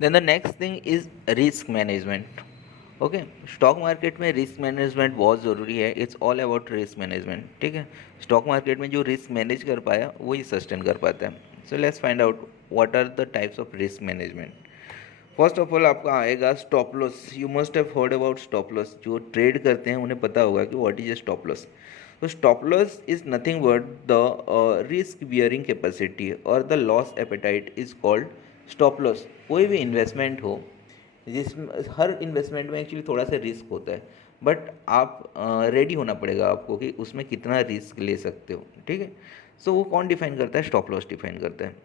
Then the next thing is risk management. Okay, stock market में risk management बहुत ज़रूरी है। It's all about risk management. ठीक है, स्टॉक मार्केट में जो रिस्क मैनेज कर पाया वही सस्टेन कर पाता है। So let's find out what are the types of risk management. First of all आपका आएगा stop loss. You must have heard about stop loss. जो ट्रेड करते हैं उन्हें पता होगा कि what is a stop loss. तो stop loss is nothing but the risk bearing capacity और the loss appetite is called stop loss. कोई भी इन्वेस्टमेंट हो, जिसमें हर इन्वेस्टमेंट में एक्चुअली थोड़ा सा रिस्क होता है, बट आप रेडी होना पड़ेगा आपको कि उसमें कितना रिस्क ले सकते हो। ठीक है, सो वो कौन डिफाइन करता है? स्टॉप लॉस डिफाइन करता है।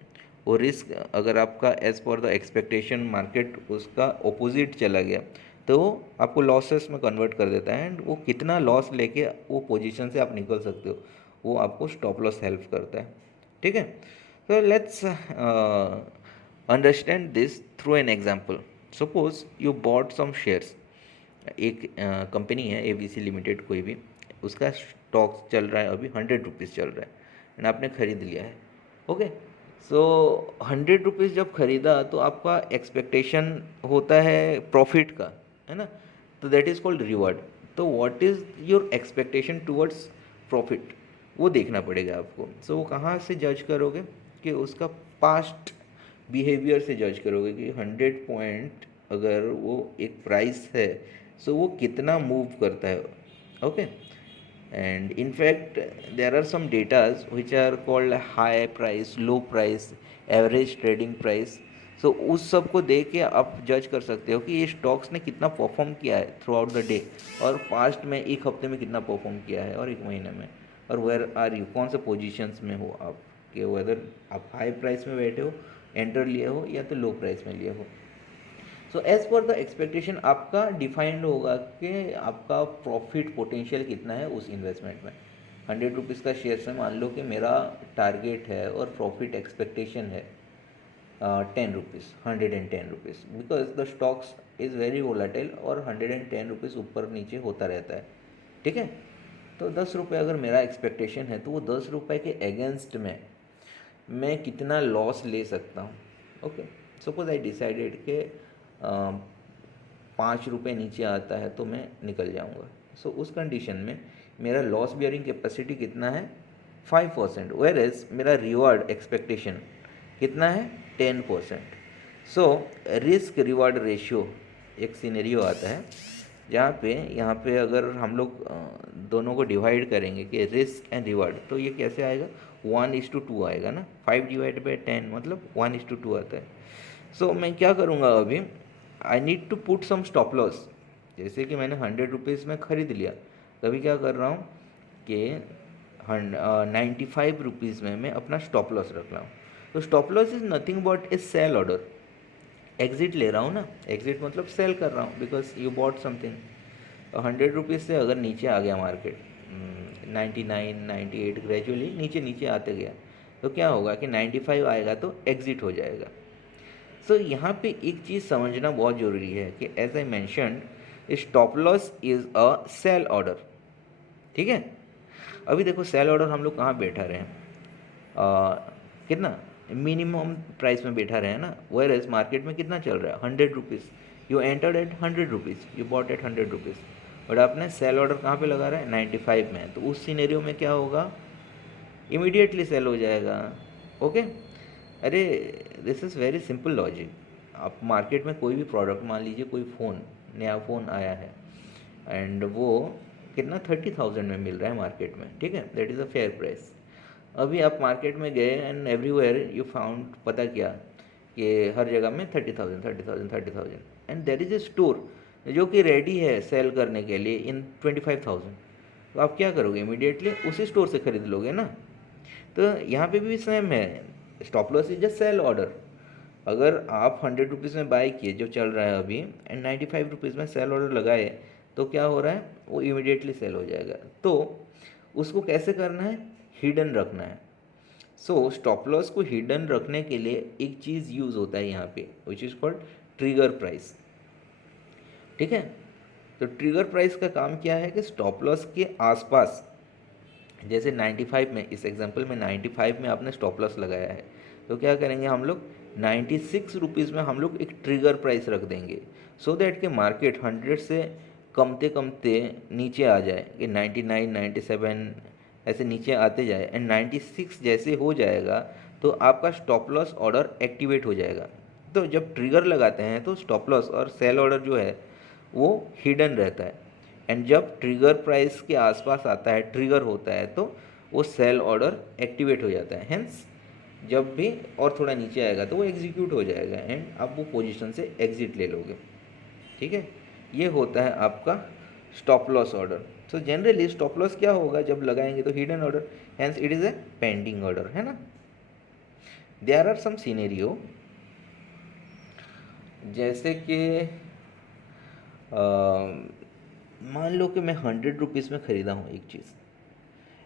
वो रिस्क अगर आपका as per the expectation market उसका ऑपोजिट चला गया तो वो आपको लॉसेस में कन्वर्ट कर देता है, एंड वो कितना लॉस लेके वो पोजीशन से आप निकल सकते हो वो आपको स्टॉप लॉस हेल्प करता है। ठीक है, so let's understand this through an example. Suppose you bought some shares. एक कंपनी है ABC लिमिटेड, कोई भी, उसका स्टॉक चल रहा है अभी 100 रुपीज़ चल रहा है, एंड आपने ख़रीद लिया है। ओके, सो 100 रुपीज़ जब ख़रीदा तो आपका एक्सपेक्टेशन होता है प्रॉफिट का, है ना? तो दैट इज़ कॉल्ड रिवॉर्ड। तो what is your expectation towards profit, वो देखना पड़ेगा आपको। सो वो कहाँ से जज करोगे? कि उसका पास्ट बिहेवियर से जज करोगे कि 100 पॉइंट अगर वो एक प्राइस है, सो वो कितना मूव करता है। Okay, and in fact there are some datas which are called high price, low price, average trading price. सो उस सब को देख के आप जज कर सकते हो कि ये स्टॉक्स ने कितना परफॉर्म किया है थ्रू आउट द डे, और पास्ट में एक हफ्ते में कितना परफॉर्म किया है, और एक महीने में, और वेयर आर यू, कौन से पोजीशंस में हो आप, कि वेदर आप हाई प्राइस में बैठे हो, एंटर लिए हो, या तो लो प्राइस में लिए हो। So as per the expectation आपका डिफाइंड होगा कि आपका प्रॉफिट पोटेंशियल कितना है उस इन्वेस्टमेंट में। 100 रुपीज़ का शेयर से मान लो कि मेरा टारगेट है और प्रॉफिट एक्सपेक्टेशन है 10 rupees, 110 rupees, because the stocks is very volatile और 110 रुपीज़ ऊपर नीचे होता रहता है। ठीक है, तो 10 रुपये अगर मेरा एक्सपेक्टेशन है तो वो 10 रुपये के अगेंस्ट में मैं कितना लॉस ले सकता हूँ। ओके, सपोज आई डिसाइडेड कि 5 रुपये नीचे आता है तो मैं निकल जाऊँगा। सो उस कंडीशन में मेरा लॉस बियरिंग कैपेसिटी कितना है? 5%, वेयर एज मेरा रिवॉर्ड एक्सपेक्टेशन कितना है? 10%। सो रिस्क रिवॉर्ड रेशियो एक सिनेरियो आता है जहाँ पे यहाँ पे अगर हम लोग दोनों को डिवाइड करेंगे कि रिस्क एंड रिवॉर्ड, तो ये कैसे आएगा? 1:2 आएगा ना। 5/10 मतलब 1:2 आता है। सो मैं क्या करूँगा अभी? I need to put some stop loss. जैसे कि मैंने 100 रुपीज़ में ख़रीद लिया, तभी क्या कर रहा हूँ कि 95 रुपीज़ में मैं अपना स्टॉप लॉस रख रहा हूँ। तो stop loss is nothing but a sell order. Exit ले रहा हूँ ना, एग्ज़िट मतलब सेल कर रहा हूँ, because you bought something. 100 rupees से अगर नीचे आ गया मार्केट 99, 98, ग्रेजुअली नीचे नीचे आते गया, तो क्या होगा कि 95 आएगा तो एग्ज़िट हो जाएगा। सो यहाँ पे एक चीज़ समझना बहुत ज़रूरी है कि as I mentioned, stop loss is a sell order. ठीक है, अभी देखो सेल ऑर्डर हम लोग कहाँ बैठा रहे हैं? कितना मिनिमम प्राइस में बैठा रहे हैं ना। वेयर एज मार्केट में कितना चल रहा है? 100 rupees. You entered at 100 rupees, you bought at 100 rupees, but आपने सेल ऑर्डर कहाँ पे लगा रहा है? 95 में। तो उस सिनेरियो में क्या होगा? इमीडिएटली सेल हो जाएगा। ओके, अरे this is very simple logic. आप मार्केट में कोई भी प्रोडक्ट, मान लीजिए कोई फ़ोन, नया फ़ोन आया है, एंड वो कितना 30,000 में मिल रहा है मार्केट में। ठीक है, that is a fair price. अभी आप मार्केट में गए एंड एवरीवेयर यू फाउंड, पता किया कि हर जगह में 30,000, 30,000, 30,000, and there is a store जो कि रेडी है सेल करने के लिए इन 25,000। तो आप क्या करोगे? इमीडिएटली उसी स्टोर से खरीद लोगे ना। तो यहाँ पे भी सेम है, stop loss is a sell order. अगर आप 100 रुपीज़ में बाय किए जो चल रहा है अभी, एंड 95 रुपीज़ में सेल ऑर्डर लगाए, तो क्या हो रहा है? वो इमीडिएटली सेल हो जाएगा। तो उसको कैसे करना है? हिडन रखना है। सो स्टॉप लॉस को हिडन रखने के लिए एक चीज़ यूज़ होता है यहाँ पे, which is called trigger price. ठीक है, तो ट्रिगर प्राइस का काम क्या है कि स्टॉप लॉस के आसपास, जैसे 95 में, इस एग्जांपल में 95 में आपने स्टॉप लॉस लगाया है, तो क्या करेंगे हम लोग? 96 रुपीज़ में हम लोग एक ट्रिगर प्राइस रख देंगे, सो दैट कि मार्केट 100 से कमते कमते नीचे आ जाए कि 99, 97 ऐसे नीचे आते जाए, एंड 96 जैसे हो जाएगा तो आपका स्टॉप लॉस ऑर्डर एक्टिवेट हो जाएगा। तो जब ट्रिगर लगाते हैं तो स्टॉप लॉस और सेल ऑर्डर जो है वो हिडन रहता है, एंड जब ट्रिगर प्राइस के आसपास आता है, ट्रिगर होता है, तो वो सेल ऑर्डर एक्टिवेट हो जाता है। हेंस जब भी और थोड़ा नीचे आएगा तो वो एग्जीक्यूट हो जाएगा एंड आप वो पोजीशन से एग्जिट ले लोगे। ठीक है, ये होता है आपका stop loss order. So generally stop loss क्या होगा जब लगाएंगे तो hidden order, hence it is a pending order, है ना। देयर आर सम सिनेरियो, जैसे कि मान लो कि मैं 100 रुपीज़ में ख़रीदा हूँ एक चीज़,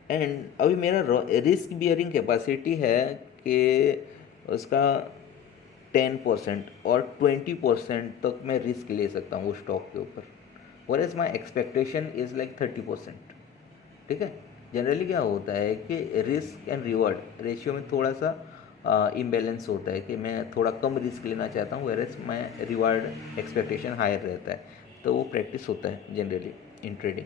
एंड अभी मेरा रिस्क बियरिंग कैपेसिटी है कि उसका 10% और 20% तक मैं रिस्क ले सकता हूँ वो स्टॉक के ऊपर, और as my expectation is like 30%। ठीक है, जनरली क्या होता है कि रिस्क एंड रिवॉर्ड रेशियो में थोड़ा सा इम्बैलेंस होता है कि मैं थोड़ा कम रिस्क लेना चाहता हूँ, वेरएज मैं रिवार्ड एक्सपेक्टेशन हायर रहता है, तो वो प्रैक्टिस होता है जनरली इन ट्रेडिंग।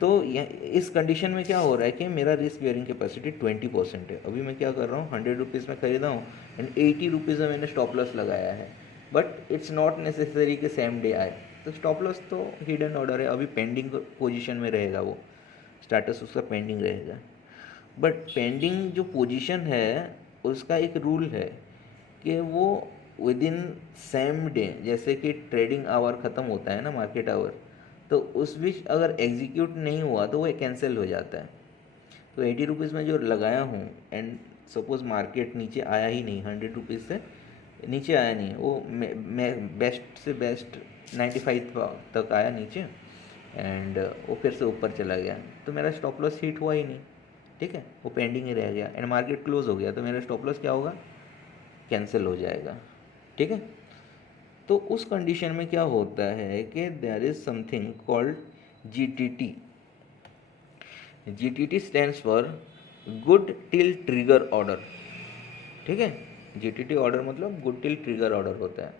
तो इस कंडीशन में क्या हो रहा है कि मेरा रिस्क बियरिंग कैपेसिटी 20% है। अभी मैं क्या कर रहा हूँ, 100 रुपीज़ में ख़रीदा हूँ एंड 80 रुपीज़ में मैंने स्टॉप लॉस लगाया है, बट इट्स नॉट नेसेसरी कि सेम डे आए, तो स्टॉप लॉस तो हिडन ऑर्डर है, अभी पेंडिंग पोजीशन में रहेगा, वो स्टेटस उसका पेंडिंग रहेगा। बट पेंडिंग जो पोजीशन है उसका एक रूल है कि वो विद इन सेम डे, जैसे कि ट्रेडिंग आवर ख़त्म होता है ना, मार्केट आवर, तो उस बीच अगर एग्जीक्यूट नहीं हुआ तो वो कैंसिल हो जाता है। तो 80 रुपीज़ में जो लगाया हूँ एंड सपोज़ मार्केट नीचे आया ही नहीं, 100 रुपीज़ से नीचे आया नहीं, वो मैं बेस्ट से बेस्ट 95 तक आया नीचे, एंड वो फिर से ऊपर चला गया, तो मेरा स्टॉप लॉस हिट हुआ ही नहीं। ठीक है, वो पेंडिंग ही रह गया एंड मार्केट क्लोज हो गया, तो मेरा स्टॉप लॉस क्या होगा, कैंसिल हो जाएगा। ठीक है, तो उस कंडीशन में क्या होता है कि there is something called GTT। GTT stands for good till trigger order. ठीक है, GTT ऑर्डर मतलब गुड टिल ट्रिगर ऑर्डर होता है।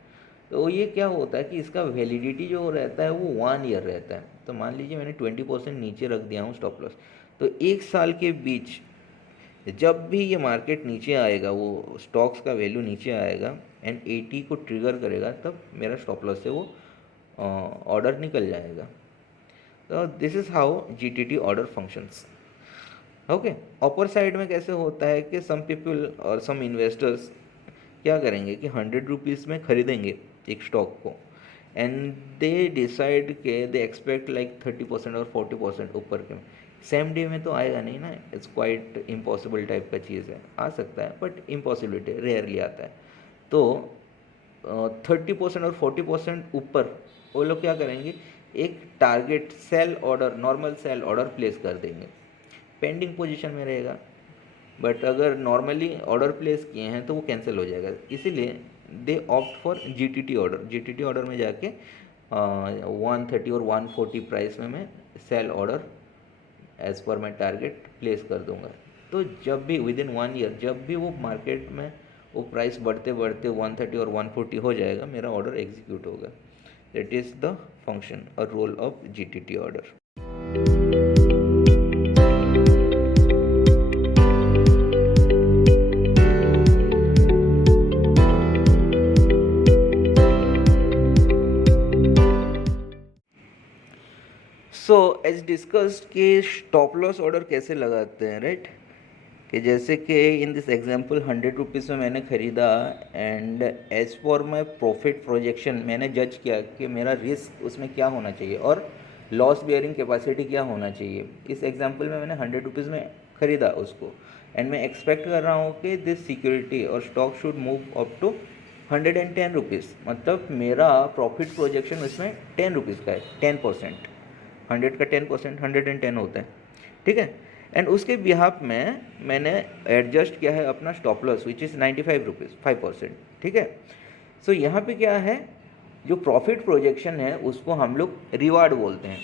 तो ये क्या होता है कि इसका वैलिडिटी जो रहता है वो 1 ईयर रहता है। तो मान लीजिए मैंने 20% नीचे रख दिया हूँ स्टॉप लॉस, तो 1 साल के बीच जब भी ये मार्केट नीचे आएगा, वो स्टॉक्स का वैल्यू नीचे आएगा एंड 80 को ट्रिगर करेगा, तब मेरा स्टॉप लॉस से वो ऑर्डर निकल जाएगा। तो this is how GTT order functions. Okay, upper side में कैसे होता है कि सम पीपल और सम इन्वेस्टर्स क्या करेंगे कि 100 रुपीज़ में खरीदेंगे एक स्टॉक को, एंड दे डिसाइड के दे एक्सपेक्ट लाइक 30% और 40% ऊपर के। सेम डे में तो आएगा नहीं ना, इट्स क्वाइट इम्पॉसिबल टाइप का चीज़ है, आ सकता है बट इम्पॉसिबिलिटी रेयरली आता है। तो 30% और 40% ऊपर वो लोग क्या करेंगे, एक target sell order, normal sell order place कर देंगे, पेंडिंग पोजीशन में रहेगा, बट अगर नॉर्मली ऑर्डर प्लेस किए हैं तो वो कैंसिल हो जाएगा। इसीलिए दे opt for GTT order. GTT order में जाके 130 और 140 प्राइस में मैं cell order as per my target place कर दूंगा। तो जब भी विद इन 1 ईयर जब भी वो मार्केट में वो प्राइस बढ़ते बढ़ते 130 और 140 हो जाएगा, मेरा ऑर्डर एग्जीक्यूट होगा। दैट इज़ द फंक्शन और role of GTT order. So as discussed कि स्टॉप लॉस ऑर्डर कैसे लगाते हैं, राइट। कि जैसे कि इन दिस एग्जांपल 100 रुपीज़ में मैंने ख़रीदा and as for my profit projection मैंने जज किया कि मेरा रिस्क उसमें क्या होना चाहिए और लॉस बियरिंग कैपेसिटी क्या होना चाहिए। इस एग्जांपल में मैंने 100 रुपीज़ में ख़रीदा उसको, एंड मैं एक्सपेक्ट कर रहा हूँ कि दिस सिक्योरिटी और stock should move up to 110 rupees, मतलब मेरा प्रॉफिट प्रोजेक्शन उसमें 10 रुपीज़ का है, 10%। 100 का 10% 110 होता है। ठीक है, एंड उसके बिहाफ में मैंने एडजस्ट किया है अपना stop loss which is 95 rupees, 5%। ठीक है, सो यहाँ पे क्या है, जो प्रॉफिट प्रोजेक्शन है उसको हम लोग रिवार्ड बोलते हैं,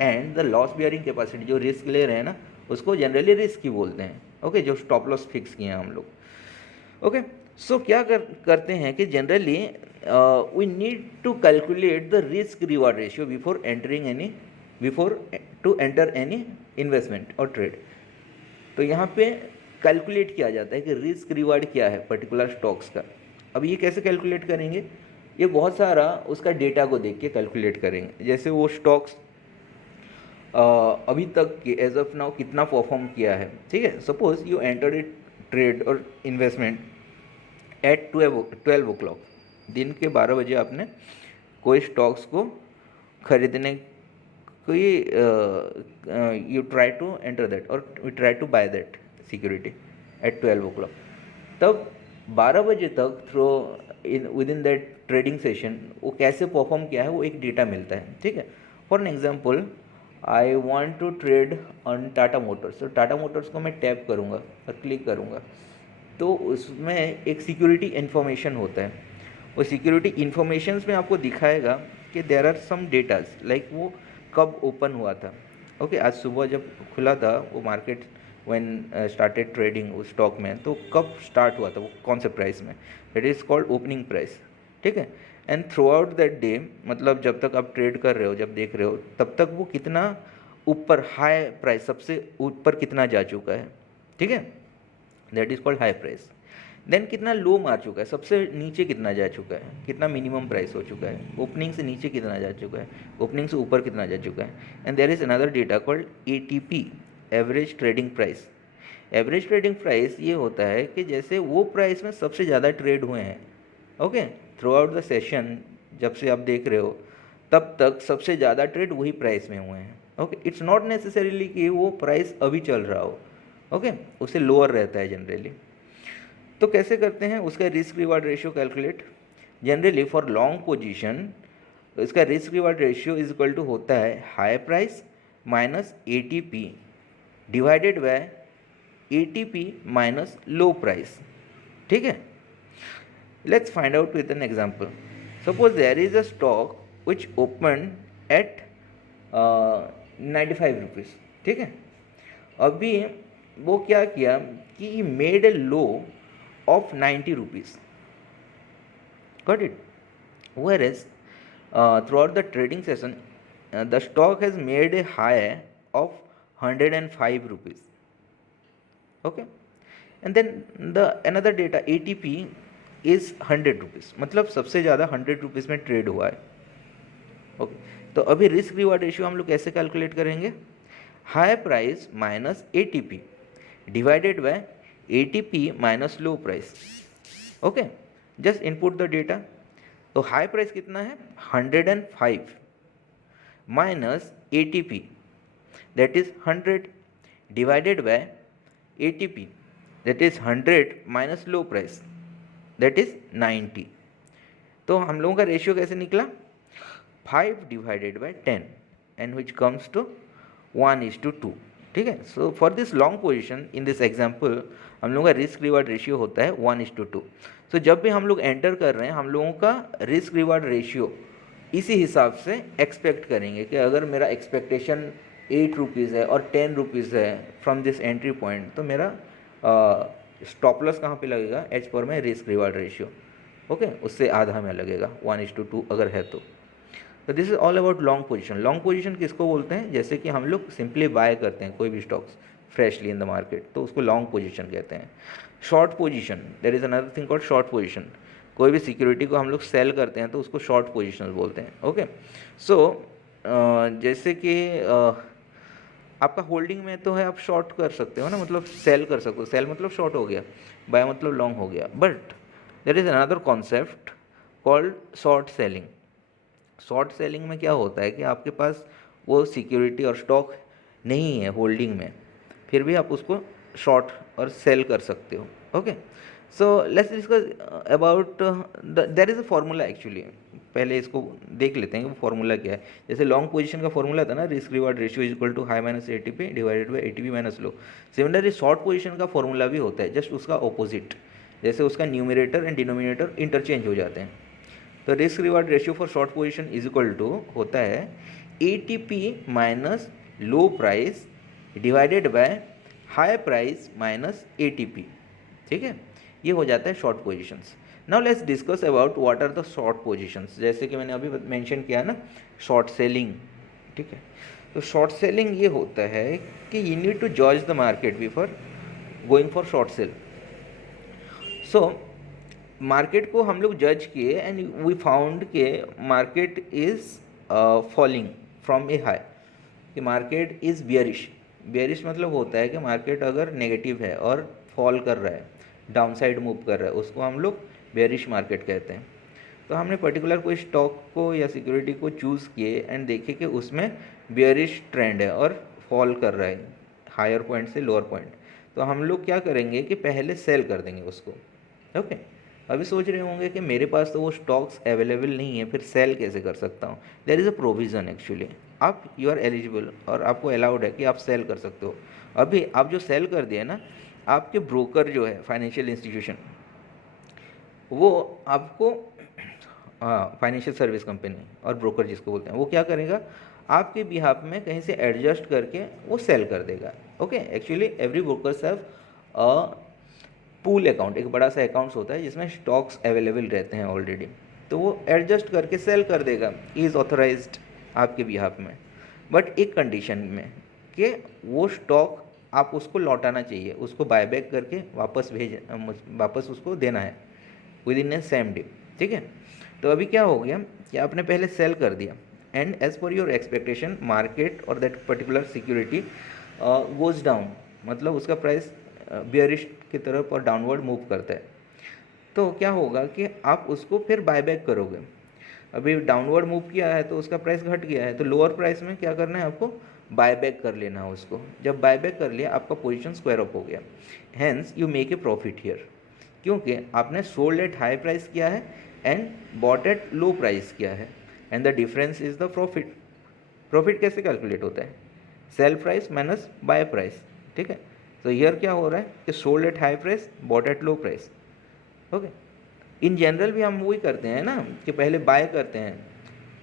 and the loss bearing capacity जो रिस्क ले रहे हैं ना उसको जनरली रिस्क ही बोलते हैं। ओके, जो स्टॉप लॉस फिक्स किए हैं हम लोग। ओके, सो क्या करते हैं कि generally we need to calculate the risk reward ratio before to enter any investment और ट्रेड। तो यहाँ पे कैलकुलेट किया जाता है कि रिस्क रिवार्ड क्या है पर्टिकुलर स्टॉक्स का। अब ये कैसे कैलकुलेट करेंगे, ये बहुत सारा उसका डेटा को देख के कैलकुलेट करेंगे। जैसे वो स्टॉक्स अभी तक के एज ऑफ नाउ कितना परफॉर्म किया है, ठीक है। Suppose you enter it trade और इन्वेस्टमेंट एट 12 ओ क्लॉक, दिन के 12 बजे आपने कोई स्टॉक्स को खरीदने कोई you try to enter that और you try to buy that security at 12 o'clock. तब 12 बजे तक through within that trading session वो कैसे परफॉर्म किया है वो एक डेटा मिलता है, ठीक है। For an example I want to trade on Tata Motors, तो टाटा मोटर्स को मैं टैप करूँगा और क्लिक करूँगा, तो उसमें एक सिक्योरिटी इन्फॉर्मेशन होता है। वो सिक्योरिटी इन्फॉर्मेशंस में आपको दिखाएगा कि there are some datas like वो कब ओपन हुआ था। ओके, आज सुबह जब खुला था वो मार्केट व्हेन स्टार्टेड ट्रेडिंग उस स्टॉक में, तो कब स्टार्ट हुआ था, वो कौन से प्राइस में, that is called opening price, ठीक है। And through out that day, मतलब जब तक आप ट्रेड कर रहे हो, जब देख रहे हो, तब तक वो कितना ऊपर हाई प्राइस सबसे ऊपर कितना जा चुका है, ठीक है, that is called high price. Then कितना लो मार चुका है, सबसे नीचे कितना जा चुका है, कितना मिनिमम प्राइस हो चुका है, ओपनिंग से नीचे कितना जा चुका है, ओपनिंग से ऊपर कितना जा चुका है। And there is another data called ATP, average trading price. Average trading price ये होता है कि जैसे वो प्राइस में सबसे ज़्यादा ट्रेड हुए हैं, okay, through out the session, जब से आप देख रहे हो तब तक सबसे ज़्यादा ट्रेड वही प्राइस में हुए हैं। ओके, इट्स नॉट नेसेसरीली कि वो प्राइस अभी चल रहा हो, ओके, उससे लोअर रहता है जनरली। तो कैसे करते हैं उसका risk reward ratio calculate. Generally for long position इसका risk reward ratio is equal to होता है high price minus ATP divided by ATP minus low price, ठीक है। Let's find out with an example. Suppose there is a stock which open at 95 rupees, ठीक है। अभी वो क्या किया कि made a low of 90 rupees, got it. whereas throughout the trading session the stock has made a high of 105 rupees, okay, and then the another data ATP is 100 rupees, मतलब सबसे ज़्यादा 100 रुपीज़ में ट्रेड हुआ है, okay. तो अभी risk reward ratio हम लोग कैसे कैलकुलेट करेंगे, high price minus ATP divided by ATP minus low price, okay. Just input the data. तो हाई प्राइस कितना है 105 minus ATP that is 100 divided by ATP that is 100 minus low price that is 90। तो हम लोगों का ratio कैसे निकला 5 divided by 10 and which comes to 1:2, ठीक है। So for this long position in this example हम लोगों का रिस्क रिवार्ड रेशियो होता है 1:2। सो जब भी हम लोग एंटर कर रहे हैं हम लोगों का रिस्क रिवार्ड रेशियो इसी हिसाब से एक्सपेक्ट करेंगे कि अगर मेरा एक्सपेक्टेशन 8 रुपीज़ है और 10 रुपीज़ है फ्रॉम दिस एंट्री पॉइंट, तो मेरा स्टॉप लॉस कहाँ पे लगेगा, एज पर में रिस्क रिवार्ड रेशियो, ओके, उससे आधा में लगेगा 1:2 अगर है तो। तो this is all about long position. Long position किसको बोलते हैं, जैसे कि हम लोग सिंपली बाय करते हैं कोई भी stocks freshly in the market, तो उसको लॉन्ग पोजीशन कहते हैं। Short position, there is another thing called short position. कोई भी सिक्योरिटी को हम लोग सेल करते हैं तो उसको शॉर्ट पोजीशन बोलते हैं, ओके। सो जैसे कि आपका होल्डिंग में तो है, आप शॉर्ट कर सकते हो ना, मतलब सेल कर सकते हो, सेल मतलब शॉर्ट हो गया, बाय मतलब लॉन्ग हो गया। But there is another concept called short selling. Short selling में क्या होता है कि आपके पास वो सिक्योरिटी और स्टॉक नहीं है होल्डिंग में, फिर भी आप उसको शॉर्ट और सेल कर सकते हो, okay. So let's discuss about their is a formula actually. पहले इसको देख लेते हैं कि वो फार्मूला क्या है। जैसे लॉन्ग पोजीशन का फार्मूला था ना, risk reward ratio is equal to high minus ATP divided by ATP minus low. Similarly short position का फार्मूला भी होता है, जस्ट उसका ऑपोजिट, जैसे उसका न्यूमरेटर एंड डिनोमिनेटर इंटरचेंज हो जाते हैं। तो risk reward ratio for short position is equal to होता है ATP minus low price divided by high price minus ATP, ठीक है। ये हो जाता है short positions. Now let's discuss about what are the short positions. जैसे कि मैंने अभी मेंशन किया ना, शॉर्ट सेलिंग, ठीक है। तो शॉर्ट सेलिंग ये होता है कि यू नीड टू जॉज the market before going for short sell. So market को हम लोग जज किए एंड वी फाउंड के market is falling from a high, कि मार्केट इज़ बियरिश। बियरिश मतलब होता है कि मार्केट अगर नेगेटिव है और फॉल कर रहा है, डाउनसाइड मूव कर रहा है, उसको हम लोग बेयरिश मार्केट कहते हैं। तो हमने पर्टिकुलर कोई स्टॉक को या सिक्योरिटी को चूज़ किए एंड देखे कि उसमें बेयरिश ट्रेंड है और फॉल कर रहा है हायर पॉइंट से लोअर पॉइंट। तो हम लोग क्या करेंगे कि पहले सेल कर देंगे उसको। ओके, अभी सोच रहे होंगे कि मेरे पास तो वो स्टॉक्स अवेलेबल नहीं है, फिर सेल कैसे कर सकता हूँ। There is a provision actually, आप यू आर एलिजिबल और आपको अलाउड है कि आप सेल कर सकते हो। अभी आप जो सेल कर दिए ना, आपके ब्रोकर जो है फाइनेंशियल इंस्टीट्यूशन, वो आपको, हाँ, फाइनेंशियल सर्विस कंपनी और ब्रोकर जिसको बोलते हैं, वो क्या करेगा, आपके बिहाफ में कहीं से एडजस्ट करके वो सेल कर देगा। Okay, actually every brokers have a pool account, एक बड़ा सा अकाउंट्स होता है जिसमें स्टॉक्स अवेलेबल रहते हैं ऑलरेडी, तो वो एडजस्ट करके सेल कर देगा, इज़ ऑथराइज्ड आपके बिहाफ में। बट एक कंडीशन में कि वो स्टॉक आप उसको लौटाना चाहिए, उसको बायबैक करके वापस उसको देना है with in A same day, ठीक है। तो अभी क्या हो गया कि आपने पहले सेल कर दिया and as per your expectation market और that particular security goes down, मतलब उसका प्राइस बियरिश की तरफ और डाउनवर्ड मूव करता है। तो क्या होगा कि आप उसको फिर बायबैक करोगे। अभी डाउनवर्ड मूव किया है तो उसका प्राइस घट गया है, तो लोअर प्राइस में क्या करना है आपको, बायबैक कर लेना है उसको। जब बायबैक कर लिया, आपका पोजीशन स्क्वायर अप हो गया, hence you make a profit here, क्योंकि आपने सोल्ड एट हाई प्राइस किया है and bought at low price किया है, and the difference is the profit. Profit कैसे कैलकुलेट होता है, sell price minus buy price, ठीक है। तो हियर क्या हो रहा है कि sold at high price, bought at low price. Okay, in general भी हम वही करते हैं ना, कि पहले बाय करते हैं,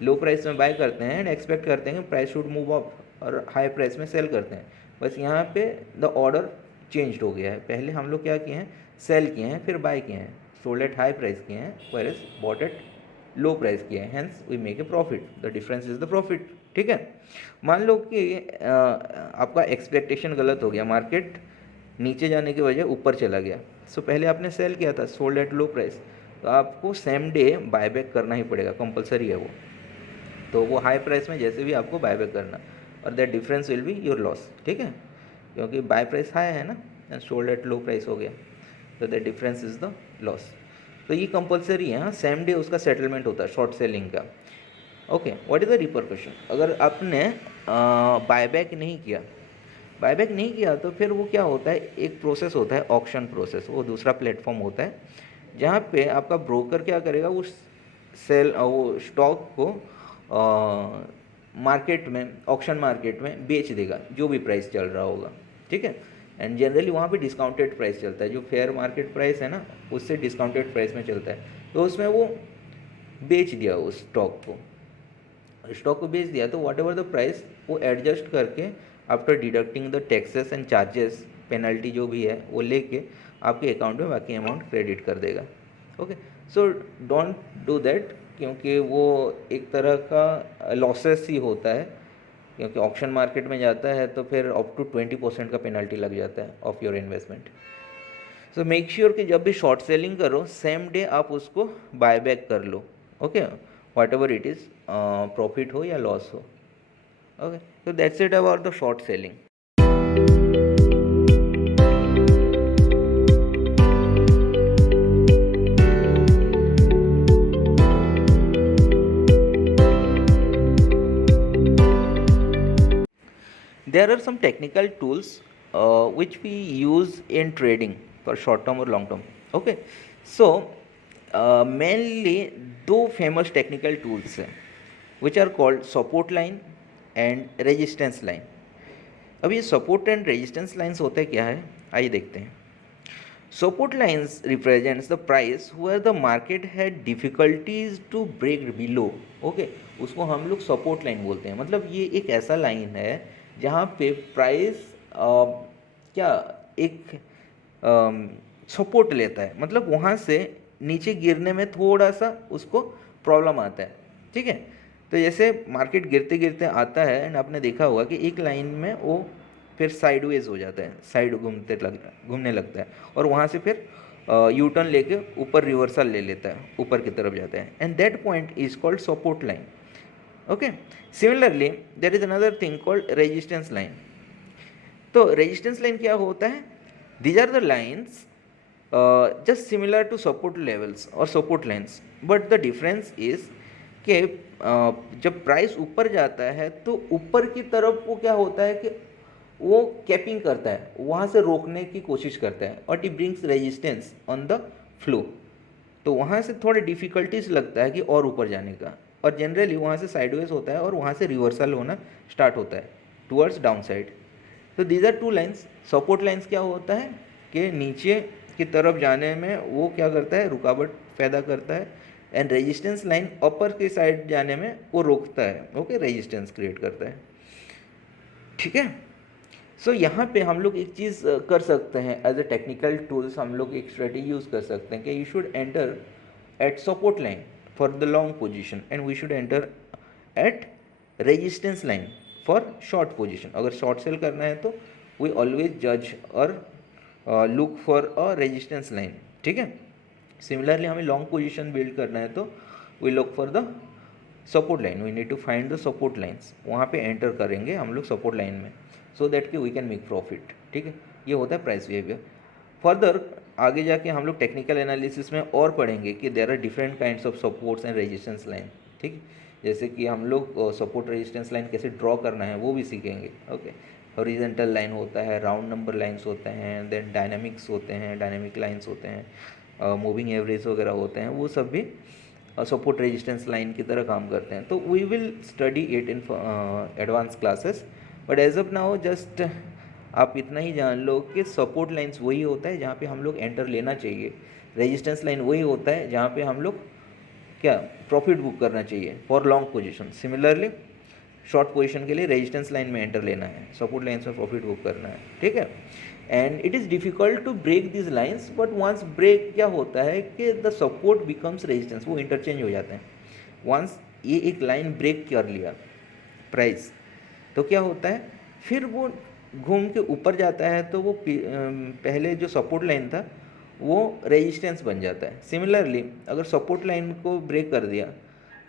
लो प्राइस में बाय करते हैं एंड एक्सपेक्ट करते हैं कि प्राइस शुड मूव अप, और हाई प्राइस में सेल करते हैं। बस यहाँ पे द ऑर्डर चेंज्ड हो गया है, पहले हम लोग क्या किए हैं, सेल किए हैं, फिर बाय किए हैं, सोल्ड एट हाई प्राइस किए हैं, where bought at low price किए हैं, hence we make a profit, the difference is the profit, ठीक है। मान लो कि आपका एक्सपेक्टेशन गलत हो गया, मार्केट नीचे जाने की वजह ऊपर चला गया। सो पहले आपने सेल किया था सोल्ड एट लो प्राइस, तो आपको सेम डे बायबैक करना ही पड़ेगा, कंपलसरी है वो। तो वो हाई प्राइस में जैसे भी आपको बायबैक करना, और that difference will be your loss, ठीक है, क्योंकि बाय प्राइस हाई है ना and sold at low price हो गया, तो that difference is the loss. तो ये कंपलसरी है, हाँ, सेम डे उसका सेटलमेंट होता है शॉर्ट सेलिंग का। Okay, what is the repercussion, अगर आपने बायबैक नहीं किया, बायबैक नहीं किया तो फिर वो क्या होता है, एक प्रोसेस होता है ऑक्शन प्रोसेस, वो दूसरा प्लेटफॉर्म होता है जहाँ पे आपका ब्रोकर क्या करेगा, वो स्टॉक को मार्केट में, ऑक्शन मार्केट में बेच देगा, जो भी प्राइस चल रहा होगा, ठीक है। एंड जनरली वहाँ पे डिस्काउंटेड प्राइस चलता है, जो फेयर मार्केट प्राइस है ना, उससे डिस्काउंटेड प्राइस में चलता है। तो उसमें वो बेच दिया उस स्टॉक को बेच दिया, तो वॉट एवर द प्राइस वो एडजस्ट करके after deducting the taxes and charges, penalty जो भी है वो लेके आपके अकाउंट में बाकी अमाउंट क्रेडिट कर देगा। Okay, so don't do that, क्योंकि वो एक तरह का लॉसेस ही होता है, क्योंकि ऑक्शन मार्केट में जाता है तो फिर अप टू 20% का पेनल्टी लग जाता है of your investment. So make sure कि जब भी शॉर्ट सेलिंग करो, सेम डे आप उसको बायबैक कर लो। Okay, whatever it is, profit हो या लॉस हो। Okay, so that's it about the short selling. There are some technical tools which we use in trading for short term or long term. Okay, so mainly दो famous technical tools हैं which are called support line and resistance line. अब ये support and resistance lines होते क्या है, आइए देखते हैं। Support lines represents the price where the market had difficulties to break below. Okay, उसको हम लोग सपोर्ट लाइन बोलते हैं। मतलब ये एक ऐसा लाइन है जहाँ पे प्राइस क्या एक सपोर्ट लेता है, मतलब वहाँ से नीचे गिरने में थोड़ा सा उसको प्रॉब्लम आता है, ठीक है। तो जैसे मार्केट गिरते गिरते आता है एंड आपने देखा होगा कि एक लाइन में वो फिर साइडवेज हो जाता है, साइड घूमने लगता है और वहाँ से फिर यू टर्न लेके ऊपर रिवर्सल ले लेता है, ऊपर की तरफ जाता है, and that point is called support line. Okay, similarly there is another thing called resistance line. तो रेजिस्टेंस लाइन क्या होता है? These are the lines just similar to support levels और support lines, but the difference is कि जब price ऊपर जाता है तो ऊपर की तरफ वो क्या होता है कि वो कैपिंग करता है, वहाँ से रोकने की कोशिश करता है, और it brings resistance on the flow. तो वहाँ से थोड़े डिफ़िकल्टीज लगता है कि और ऊपर जाने का, और जनरली वहाँ से साइडवेज होता है और वहाँ से रिवर्सल होना स्टार्ट होता है टूवर्ड्स डाउन साइड। तो these are two lines. Support lines क्या होता है कि नीचे की तरफ जाने में वो क्या करता है, रुकावट पैदा करता है, एंड रेजिस्टेंस लाइन अपर की साइड जाने में वो रोकता है, ओके, रेजिस्टेंस क्रिएट करता है, ठीक है। सो यहाँ पे हम लोग एक चीज़ कर सकते हैं एज ए टेक्निकल टूल्स, हम लोग एक स्ट्रेटेजी यूज़ कर सकते हैं कि you should enter at support line for the long position and we should enter at resistance line for short position. अगर शॉर्ट सेल करना है तो वी ऑलवेज जज और look for a resistance line, ठीक है। सिमिलरली हमें लॉन्ग पोजीशन बिल्ड करना है तो we look for the support line, we need to find the support lines, वहाँ पे एंटर करेंगे हम लोग सपोर्ट लाइन में, सो दैट कि वी कैन मेक प्रॉफिट, ठीक है। ये होता है प्राइस बिहेवियर। फर्दर आगे जाके हम लोग टेक्निकल एनालिसिस में और पढ़ेंगे कि there are different kinds of supports and resistance line, ठीक। जैसे कि हम लोग सपोर्ट रेजिस्टेंस लाइन कैसे ड्रॉ करना है वो भी सीखेंगे, ओके। हॉरिजॉन्टल लाइन होता है, राउंड नंबर लाइन्स होते हैं, देन डायनामिक्स होते हैं, डायनामिक लाइन्स होते हैं, मूविंग एवरेज वगैरह होते हैं, वो सब भी सपोर्ट रेजिस्टेंस लाइन की तरह काम करते हैं। तो we will study it in advance classes, but as of now just आप इतना ही जान लो कि सपोर्ट लाइन्स वही होता है जहाँ पे हम लोग एंटर लेना चाहिए, रेजिस्टेंस लाइन वही होता है जहाँ पे हम लोग क्या प्रॉफिट बुक करना चाहिए for long position. Similarly short position के लिए रेजिस्टेंस लाइन में एंटर लेना है, सपोर्ट लाइन्स में प्रॉफिट बुक करना है, ठीक है। And it is difficult to break this lines, but once break क्या होता है कि द सपोर्ट बिकम्स रेजिस्टेंस, वो इंटरचेंज हो जाते हैं। वंस ये एक लाइन ब्रेक कर लिया प्राइस, तो क्या होता है फिर वो घूम के ऊपर जाता है, तो वो पहले जो सपोर्ट लाइन था वो रेजिस्टेंस बन जाता है। सिमिलरली अगर सपोर्ट लाइन को ब्रेक कर दिया,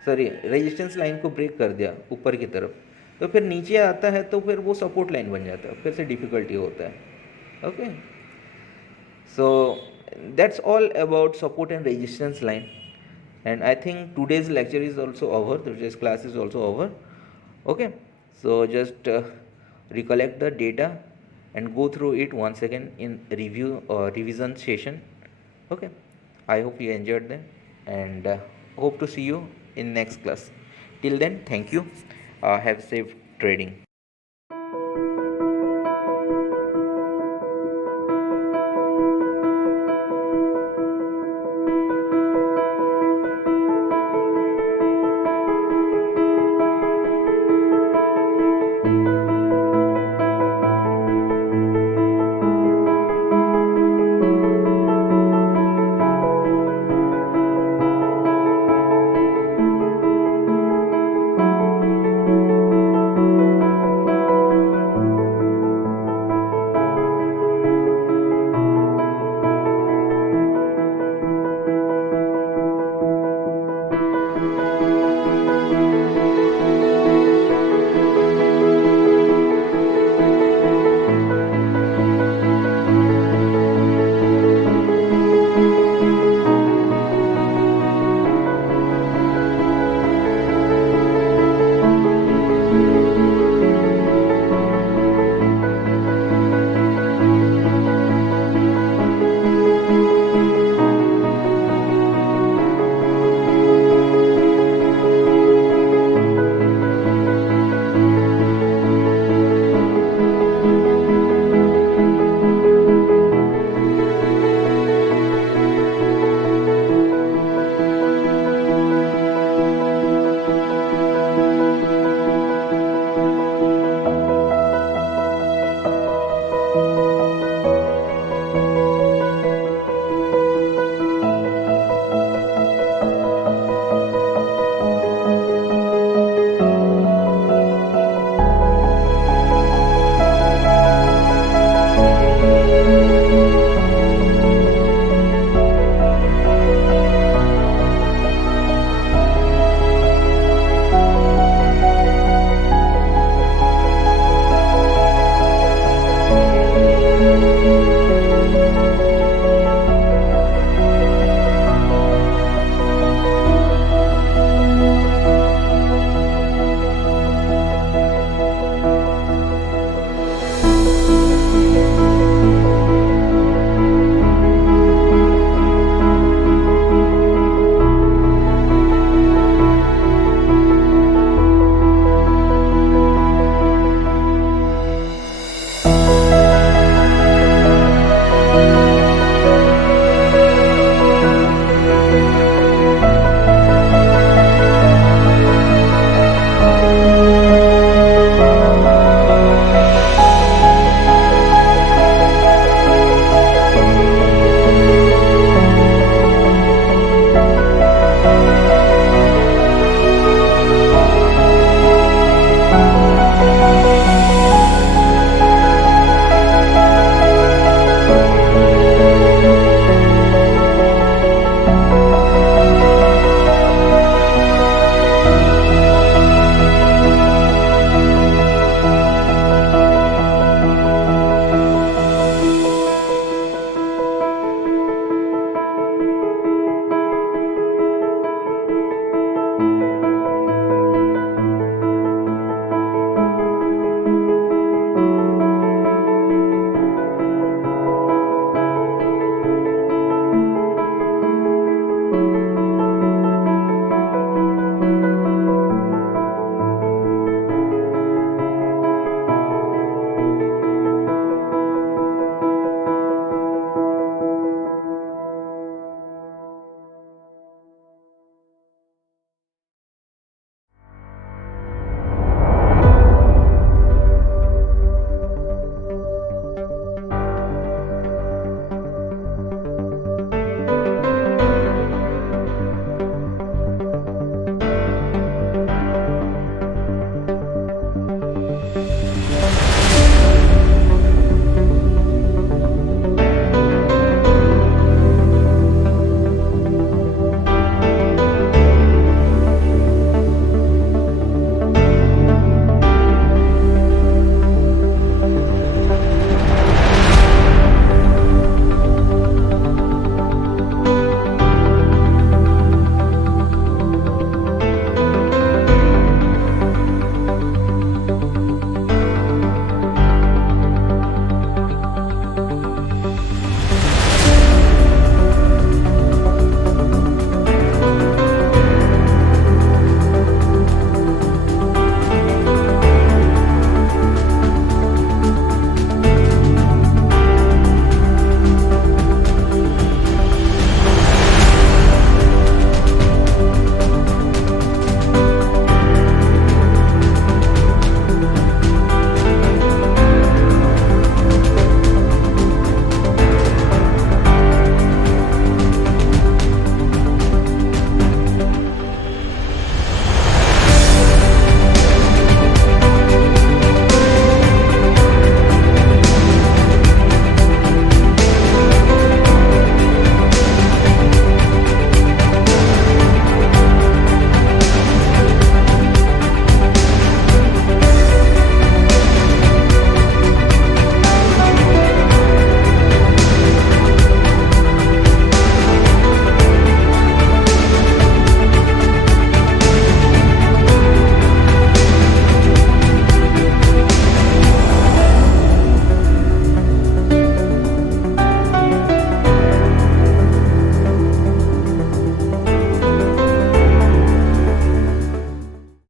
सॉरी रेजिस्टेंस लाइन को ब्रेक कर दिया ऊपर की तरफ, तो फिर नीचे आता है तो फिर वो सपोर्ट लाइन बन जाता है, फिर से डिफ़िकल्टी होता है, okay. So that's all about support and resistance line, and I think today's lecture is also over, today's class is also over, okay. So just recollect the data and go through it once again in review or revision session, okay. I hope you enjoyed them, and hope to see you in next class. Till then, thank you, have safe trading.